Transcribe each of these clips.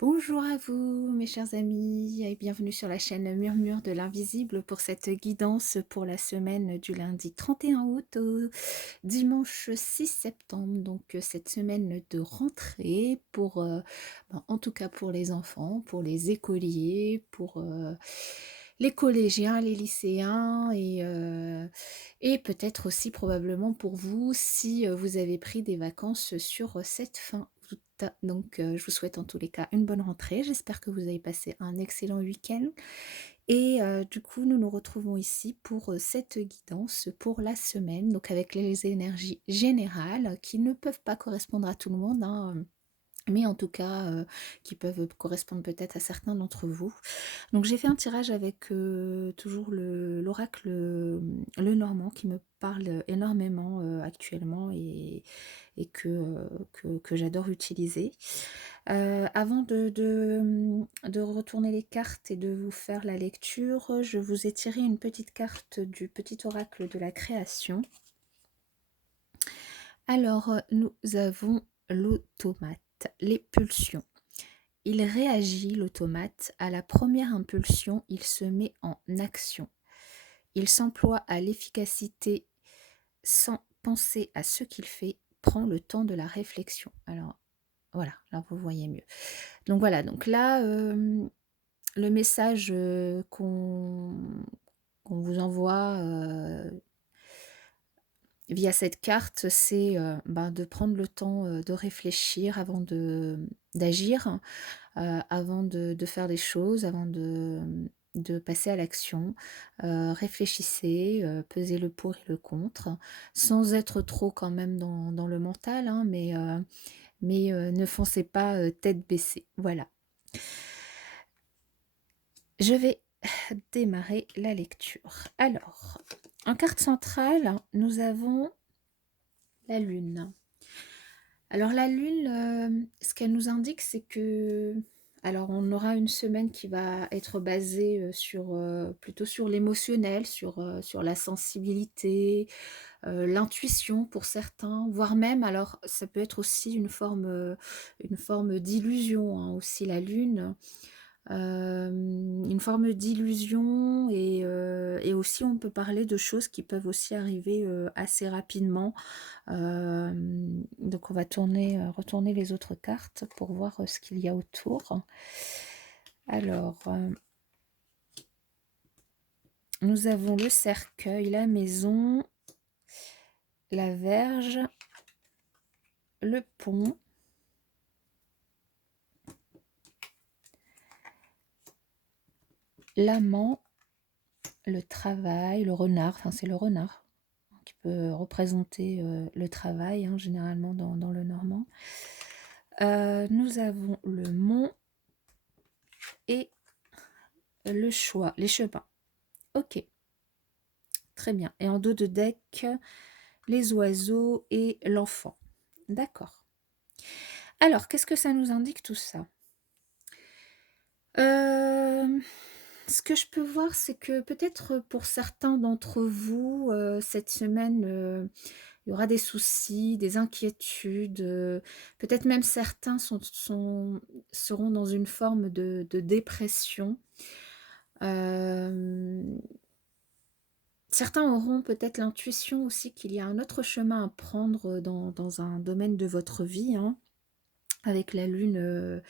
Bonjour à vous, mes chers amis, et bienvenue sur la chaîne Murmure de l'Invisible pour cette guidance pour la semaine du lundi 31 août au dimanche 6 septembre. Donc, cette semaine de rentrée pour, en tout cas pour les enfants, pour les écoliers, pour les collégiens, les lycéens et peut-être aussi probablement pour vous si vous avez pris des vacances sur cette fin août. Donc, je vous souhaite en tous les cas une bonne rentrée. J'espère que vous avez passé un excellent week-end. Et du coup, nous nous retrouvons ici pour cette guidance pour la semaine, donc avec les énergies générales qui ne peuvent pas correspondre à tout le monde, hein, mais en tout cas, qui peuvent correspondre peut-être à certains d'entre vous. Donc j'ai fait un tirage avec, toujours l'oracle, Lenormand qui me parle énormément, actuellement et que j'adore utiliser. Avant de retourner les cartes et de vous faire la lecture, je vous ai tiré une petite carte du petit oracle de la création. Alors, nous avons l'automate, les pulsions. Il réagit, l'automate, à la première impulsion, il se met en action. Il s'emploie à l'efficacité sans penser à ce qu'il fait, prend le temps de la réflexion. Alors, voilà, là vous voyez mieux. Donc voilà, donc là, le message qu'on vous envoie via cette carte, c'est de prendre le temps de réfléchir avant d'agir, avant de faire des choses, avant de passer à l'action. Réfléchissez, pesez le pour et le contre, sans être trop quand même dans le mental, hein, mais ne foncez pas tête baissée. Voilà. Je vais démarrer la lecture. Alors, en carte centrale, nous avons la Lune. Alors la Lune, ce qu'elle nous indique, c'est que alors on aura une semaine qui va être basée, plutôt sur l'émotionnel, sur la sensibilité, l'intuition pour certains, voire même alors ça peut être aussi une forme d'illusion, hein, aussi la Lune. Une forme d'illusion et aussi on peut parler de choses qui peuvent aussi arriver, assez rapidement. Donc on va retourner les autres cartes pour voir, ce qu'il y a autour. Alors, nous avons le cercueil, la maison, la verge, le pont, l'amant, le travail, le renard, enfin c'est le renard qui peut représenter le travail, hein, généralement dans le normand. Nous avons le mont et le choix, les chemins. Ok, très bien. Et en dos de deck, les oiseaux et l'enfant. D'accord. Alors, qu'est-ce que ça nous indique tout ça? Ce que je peux voir, c'est que peut-être pour certains d'entre vous, cette semaine, il y aura des soucis, des inquiétudes, peut-être même certains seront dans une forme de dépression. Hem, Certains auront peut-être l'intuition aussi qu'il y a un autre chemin à prendre dans un domaine de votre vie, hein, avec la lune,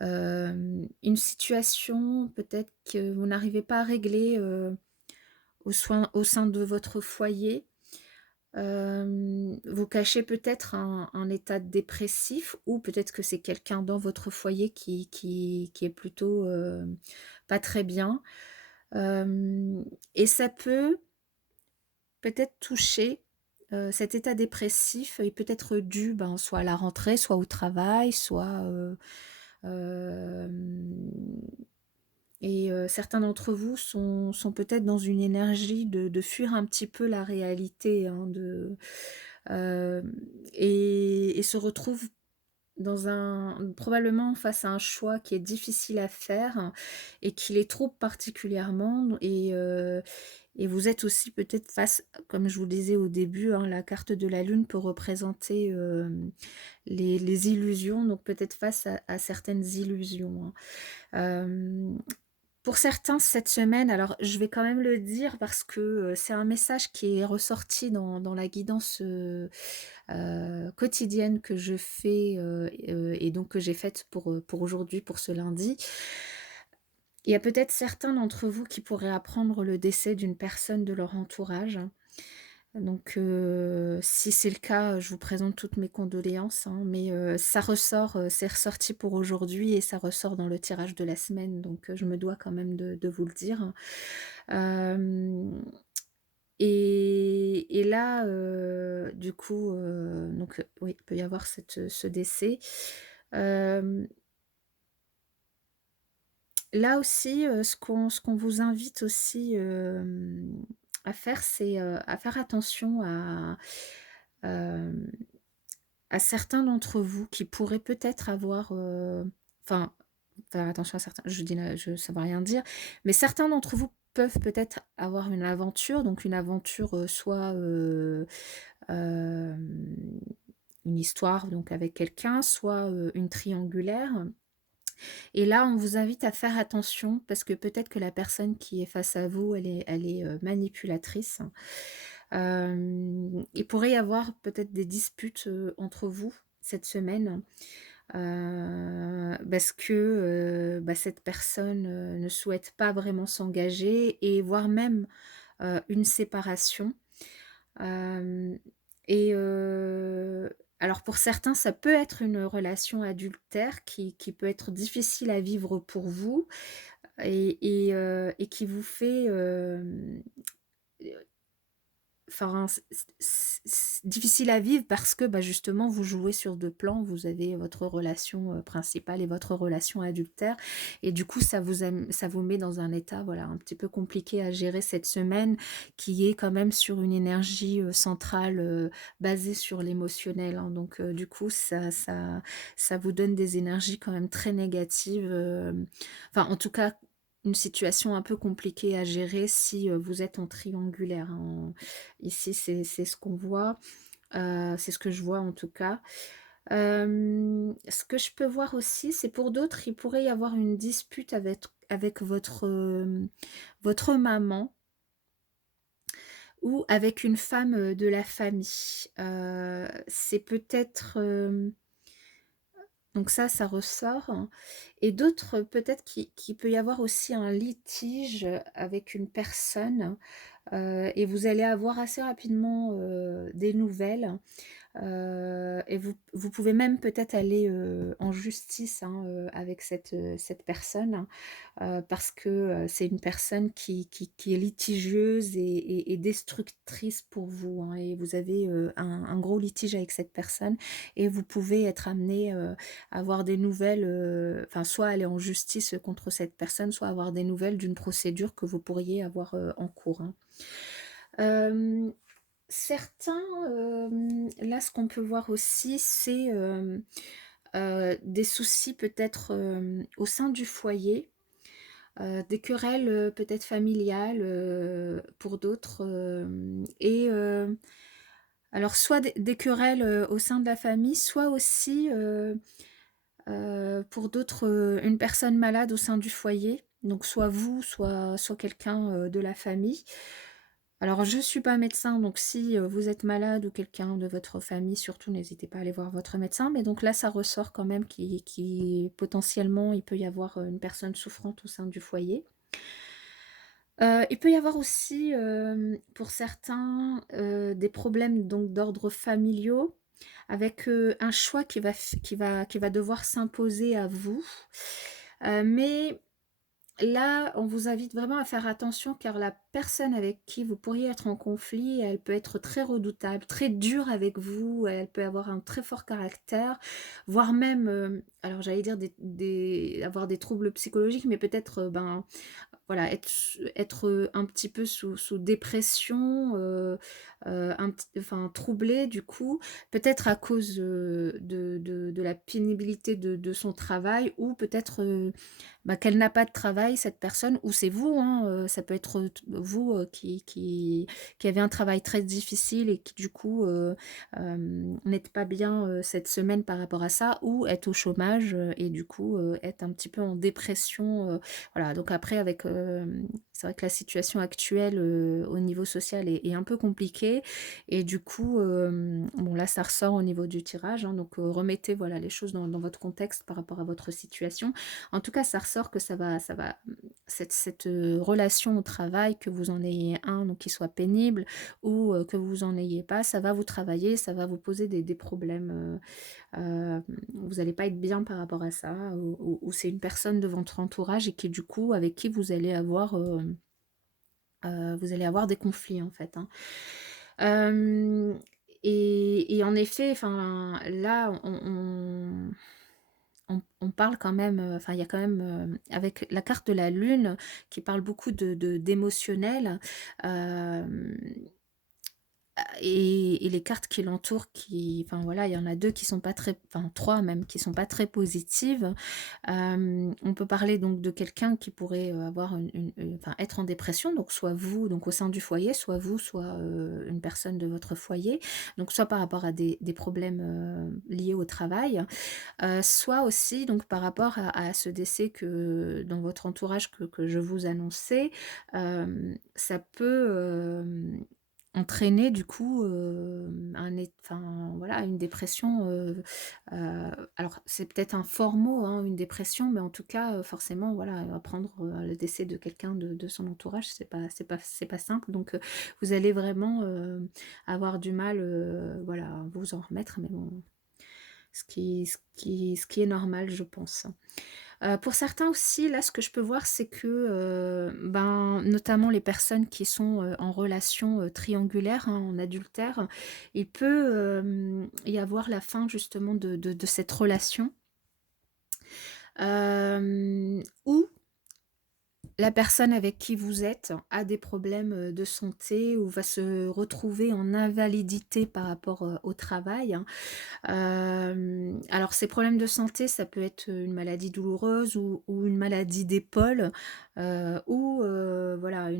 une situation peut-être que vous n'arrivez pas à régler, au sein de votre foyer. Vous cachez peut-être un état dépressif ou peut-être que c'est quelqu'un dans votre foyer qui est plutôt, pas très bien. Hem Et ça peut-être toucher, cet état dépressif est peut-être dû, soit à la rentrée, soit au travail, soit, hem certains d'entre vous sont peut-être dans une énergie de fuir un petit peu la réalité, hein, hem et se retrouvent dans un probablement face à un choix qui est difficile à faire et qui les trouble particulièrement et vous êtes aussi peut-être face, comme je vous le disais au début, hein, la carte de la lune peut représenter, les illusions, donc peut-être face à certaines illusions, hein. Pour certains, cette semaine, alors je vais quand même le dire parce que, c'est un message qui est ressorti dans la guidance, quotidienne que je fais, et donc que j'ai faite pour aujourd'hui, pour ce lundi. Il y a peut-être certains d'entre vous qui pourraient apprendre le décès d'une personne de leur entourage. Donc, si c'est le cas, je vous présente toutes mes condoléances, hein, mais, ça ressort, c'est ressorti pour aujourd'hui et ça ressort dans le tirage de la semaine, donc, je me dois quand même de vous le dire. Hem et là, du coup, donc, oui, il peut y avoir ce décès. Hem, Là aussi, ce qu'on vous invite aussi, à faire, c'est, à faire attention hem, à certains d'entre vous qui pourraient peut-être avoir, enfin, faire attention à certains, je dis là, ça veut rien dire, mais certains d'entre vous peuvent peut-être avoir une aventure, donc une aventure, soit, hem, une histoire donc avec quelqu'un, soit, une triangulaire. Et là, on vous invite à faire attention parce que peut-être que la personne qui est face à vous, elle est, manipulatrice. Il pourrait y avoir peut-être des disputes, entre vous cette semaine, parce que, bah, cette personne, ne souhaite pas vraiment s'engager et voire même, une séparation. Hem et alors pour certains, ça peut être une relation adultère qui peut être difficile à vivre pour vous et qui vous fait, enfin, c'est difficile à vivre parce que, bah, justement, vous jouez sur 2 plans. Vous avez votre relation, principale et votre relation adultère et du coup, ça vous met dans un état, voilà, un petit peu compliqué à gérer cette semaine qui est quand même sur une énergie, centrale, basée sur l'émotionnel, hein. Donc du coup, ça vous donne des énergies quand même très négatives, enfin, en tout cas, une situation un peu compliquée à gérer si, vous êtes en triangulaire, hein. Ici, c'est ce qu'on voit, c'est ce que je vois en tout cas. Ce que je peux voir aussi, c'est pour d'autres, il pourrait y avoir une dispute avec votre, votre maman ou avec une femme, de la famille. C'est peut-être, donc ça ressort, hein. Et d'autres, peut-être qu'il peut y avoir aussi un litige avec une personne, et vous allez avoir assez rapidement, des nouvelles. Et vous pouvez même peut-être aller, en justice, hein, avec cette personne, parce que, c'est une personne qui est litigieuse et destructrice pour vous, hein, et vous avez, un gros litige avec cette personne et vous pouvez être amené à avoir des nouvelles, enfin soit aller en justice contre cette personne, soit avoir des nouvelles d'une procédure que vous pourriez avoir, en cours, hein. Hem Certains, là, ce qu'on peut voir aussi, c'est, des soucis peut-être, au sein du foyer, des querelles, peut-être familiales, pour d'autres, alors soit des querelles, au sein de la famille, soit aussi, pour d'autres, une personne malade au sein du foyer, donc soit vous, soit quelqu'un, de la famille. Alors je suis pas médecin, donc si, vous êtes malade ou quelqu'un de votre famille, surtout n'hésitez pas à aller voir votre médecin, mais donc là, ça ressort quand même qui potentiellement, il peut y avoir, une personne souffrante au sein du foyer. Il peut y avoir aussi, pour certains, des problèmes donc d'ordre familiaux avec, un choix qui va devoir s'imposer à vous. Mais là, on vous invite vraiment à faire attention car la personne avec qui vous pourriez être en conflit, elle peut être très redoutable, très dure avec vous, elle peut avoir un très fort caractère, voire même, alors j'allais dire avoir des troubles psychologiques, mais peut-être, ben, voilà, être un petit peu sous dépression, un pt enfin troublé du coup, peut-être à cause, de la pénibilité de son travail ou peut-être, bah, qu'elle n'a pas de travail cette personne ou c'est vous, hein, ça peut être, vous, qui avez un travail très difficile et qui du coup, n'êtes pas bien, cette semaine par rapport à ça ou êtes au chômage, et du coup, êtes un petit peu en dépression, voilà. Donc après avec, c'est vrai que la situation actuelle, au niveau social est un peu compliquée et du coup, bon là ça ressort au niveau du tirage, hein, donc remettez voilà les choses dans votre contexte par rapport à votre situation. En tout cas, ça ressort que cette, relation au travail, que vous en ayez un donc qui soit pénible ou que vous en ayez pas, ça va vous travailler, ça va vous poser des problèmes, vous allez pas être bien par rapport à ça ou c'est une personne de votre entourage et qui du coup avec qui vous allez avoir des conflits en fait, hein. Hem et en effet, enfin là on parle quand même, enfin il y a quand même, avec la carte de la lune qui parle beaucoup d'émotionnel, hem et les cartes qui l'entourent qui enfin voilà, il y en a 2 qui sont pas très enfin 3 même, qui sont pas très positives. On peut parler donc de quelqu'un qui pourrait, avoir enfin être en dépression, donc soit vous, donc au sein du foyer, soit vous, soit, une personne de votre foyer. Donc soit par rapport à des problèmes, liés au travail, soit aussi donc par rapport à ce décès que dans votre entourage que je vous annonçais, ça peut, entraîner du coup, un ét enfin voilà, une dépression, alors c'est peut-être un fort mot, hein, une dépression, mais en tout cas, forcément voilà, apprendre, le décès de quelqu'un de son entourage, c'est pas simple donc vous allez vraiment, avoir du mal, voilà, à vous en remettre, mais bon, ce qui est normal, je pense. Pour certains aussi, là, ce que je peux voir, c'est que, ben, notamment les personnes qui sont, en relation, triangulaire, hein, en adultère, il peut, y avoir la fin justement de cette relation, ou la personne avec qui vous êtes a des problèmes, de santé ou va se retrouver en invalidité par rapport, au travail, hein. Alors ces problèmes de santé, ça peut être, une maladie douloureuse ou une maladie d'épaule, ou voilà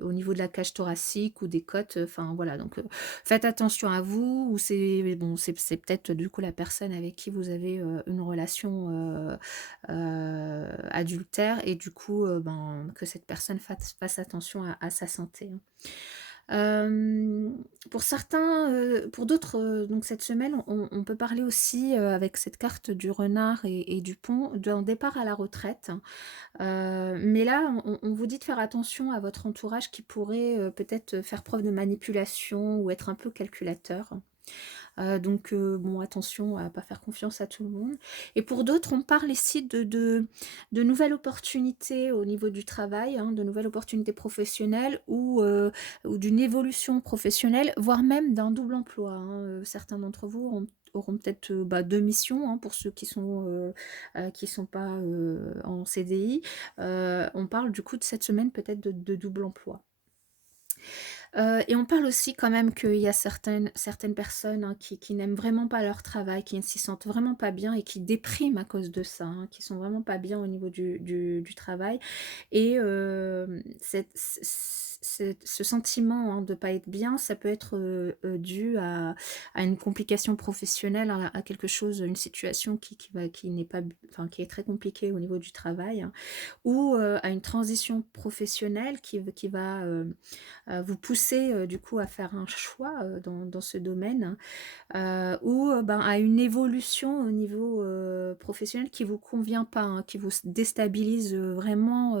au niveau de la cage thoracique ou des côtes, enfin voilà donc faites attention à vous ou c'est bon, c'est peut-être du coup la personne avec qui vous avez, une relation, adultère et du coup, ben, que cette personne fasse attention à sa santé, hein. Pour certains, pour d'autres, donc cette semaine, on peut parler aussi, avec cette carte du renard et du pont, d'un départ à la retraite. Mais là, on vous dit de faire attention à votre entourage qui pourrait, peut-être, faire preuve de manipulation ou être un peu calculateur. Donc bon, attention à pas faire confiance à tout le monde et pour d'autres, on parle ici de nouvelles opportunités au niveau du travail, hein, de nouvelles opportunités professionnelles ou d'une évolution professionnelle, voire même d'un double emploi, hein. Certains d'entre vous auront peut-être, bah, 2 missions, hein, pour ceux qui sont pas, en CDI. On parle du coup de cette semaine peut-être de double emploi. Et on parle aussi quand même qu'il y a certaines personnes, hein, qui n'aiment vraiment pas leur travail, qui ne s'y sentent vraiment pas bien et qui dépriment à cause de ça, hein, qui sont vraiment pas bien au niveau du travail et ce sentiment, hein, de pas être bien, ça peut être, dû à une complication professionnelle, à quelque chose, une situation qui n'est pas b enfin, qui est très compliquée au niveau du travail, hein, ou à une transition professionnelle qui va, vous pousser, du coup à faire un choix, dans ce domaine, ou, ben, à une évolution au niveau, professionnel qui vous convient pas, hein, qui vous déstabilise, vraiment,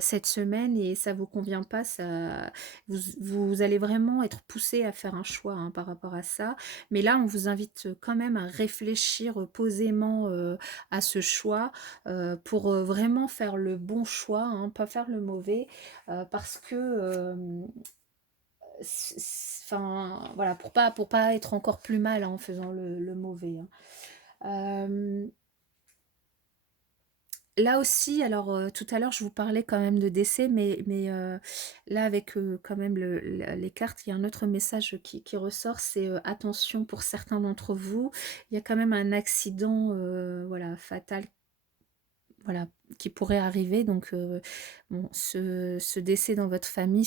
cette semaine et ça vous convient pas, ça vous allez vraiment être poussé à faire un choix, hein, par rapport à ça. Mais là, on vous invite, quand même à réfléchir, posément, à ce choix, pour, vraiment faire le bon choix, hein, pas faire le mauvais, parce que, enfin, voilà, pour pas être encore plus mal, hein, en faisant le mauvais, hein. Hem, là aussi, alors, tout à l'heure, je vous parlais quand même de décès, mais là, avec, quand même les cartes, il y a un autre message qui ressort, c'est, attention pour certains d'entre vous, il y a quand même un accident, voilà, fatal, voilà, qui pourrait arriver donc bon, ce décès dans votre famille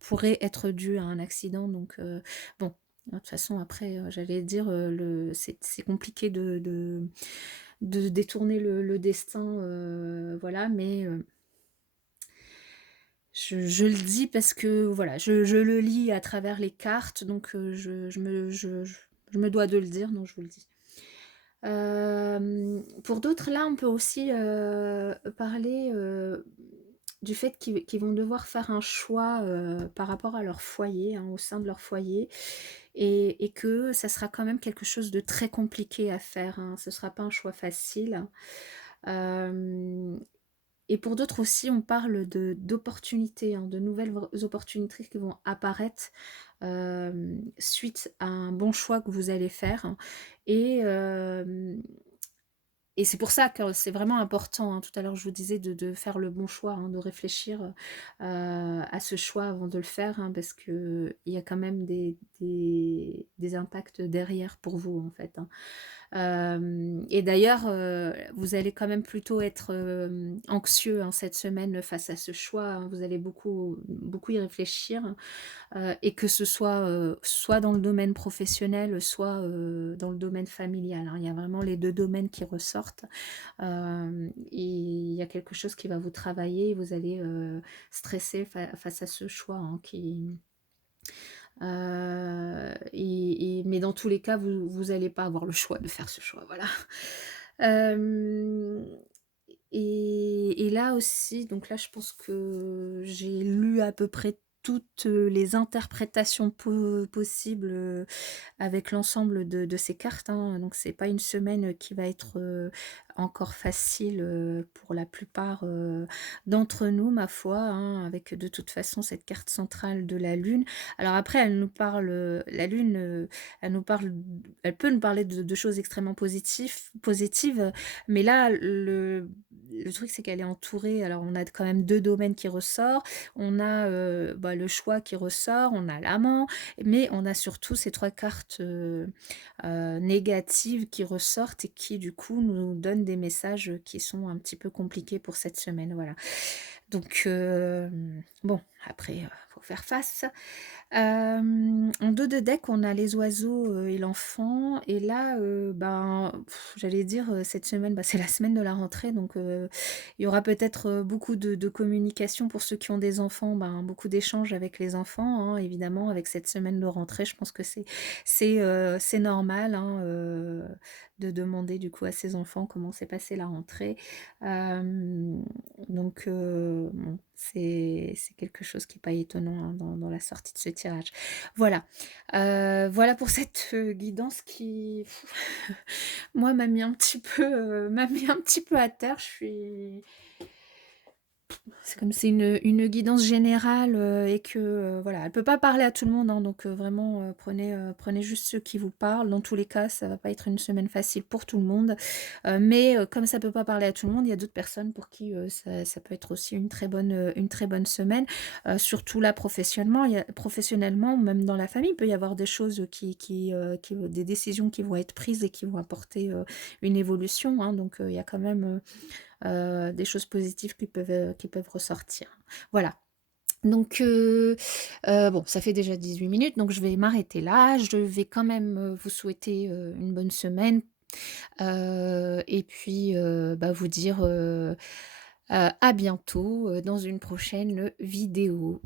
pourrait être dû à un accident donc bon, de toute façon après, j'allais dire, c'est compliqué de détourner le destin, voilà, mais je le dis parce que voilà, je le lis à travers les cartes donc je me dois de le dire, donc je vous le dis. Pour d'autres, là, on peut aussi, parler, du fait qu'ils vont devoir faire un choix, par rapport à leur foyer, hein, au sein de leur foyer et que ça sera quand même quelque chose de très compliqué à faire, hein. Ce ne sera pas un choix facile. Hem Et pour d'autres aussi, on parle d'opportunités, hein, de nouvelles opportunités qui vont apparaître, suite à un bon choix que vous allez faire, hein. et hem et c'est pour ça que c'est vraiment important, hein. Tout à l'heure, je vous disais de faire le bon choix, hein, de réfléchir, à ce choix avant de le faire, hein, parce qu'il y a quand même des impacts derrière pour vous, en fait, hein. Et d'ailleurs, vous allez quand même plutôt être, anxieux, hein, cette semaine face à ce choix, hein. Vous allez beaucoup y réfléchir, et que ce soit, soit dans le domaine professionnel, soit, dans le domaine familial, hein. Il y a vraiment les 2 domaines qui ressortent. Et il y a quelque chose qui va vous travailler, vous allez, stresser face à ce choix, hein, mais dans tous les cas, vous allez pas avoir le choix de faire ce choix, voilà. Hem et là aussi, donc là, je pense que j'ai lu à peu près toutes, les interprétations possibles, avec l'ensemble de ces cartes, hein, donc c'est pas une semaine qui va être, encore facile, pour la plupart, d'entre nous, ma foi, hein, avec de toute façon cette carte centrale de la lune. Alors après elle nous parle, la lune, elle peut nous parler de choses extrêmement positives, mais là le truc c'est qu'elle est entourée, alors on a quand même 2 domaines qui ressortent, on a, bah, le choix qui ressort, on a l'amant, mais on a surtout ces 3 cartes, négatives qui ressortent et qui du coup nous donnent des messages, qui sont un petit peu compliqués pour cette semaine, voilà. Donc bon, après, faut faire face. En dos de deck, on a les oiseaux, et l'enfant et là, ben, j'allais dire, cette semaine, bah, c'est la semaine de la rentrée donc il y aura peut-être, beaucoup de communication pour ceux qui ont des enfants, ben, beaucoup d'échanges avec les enfants, hein, évidemment avec cette semaine de rentrée. Je pense que c'est normal, hein, de demander du coup à ses enfants comment s'est passée la rentrée. Hem, donc bon, c'est quelque chose qui est pas étonnant, hein, dans la sortie de ce tirage. Voilà, voilà pour cette, guidance qui moi m'a mis un petit peu à terre. Je suis C'est comme c'est une guidance générale, et que, voilà, elle peut pas parler à tout le monde, hein, donc vraiment, prenez juste ceux qui vous parlent. Dans tous les cas, ça va pas être une semaine facile pour tout le monde, mais comme ça peut pas parler à tout le monde, il y a d'autres personnes pour qui, ça peut être aussi une très bonne semaine, surtout là professionnellement, même dans la famille, il peut y avoir des choses qui des décisions qui vont être prises et qui vont apporter, une évolution, hein, donc il y a quand même, des choses positives qui peuvent ressortir. Voilà. Donc bon, ça fait déjà 18 minutes, donc je vais m'arrêter là. Je vais quand même, vous souhaiter, une bonne semaine, et puis, bah, vous dire, à bientôt, dans une prochaine vidéo.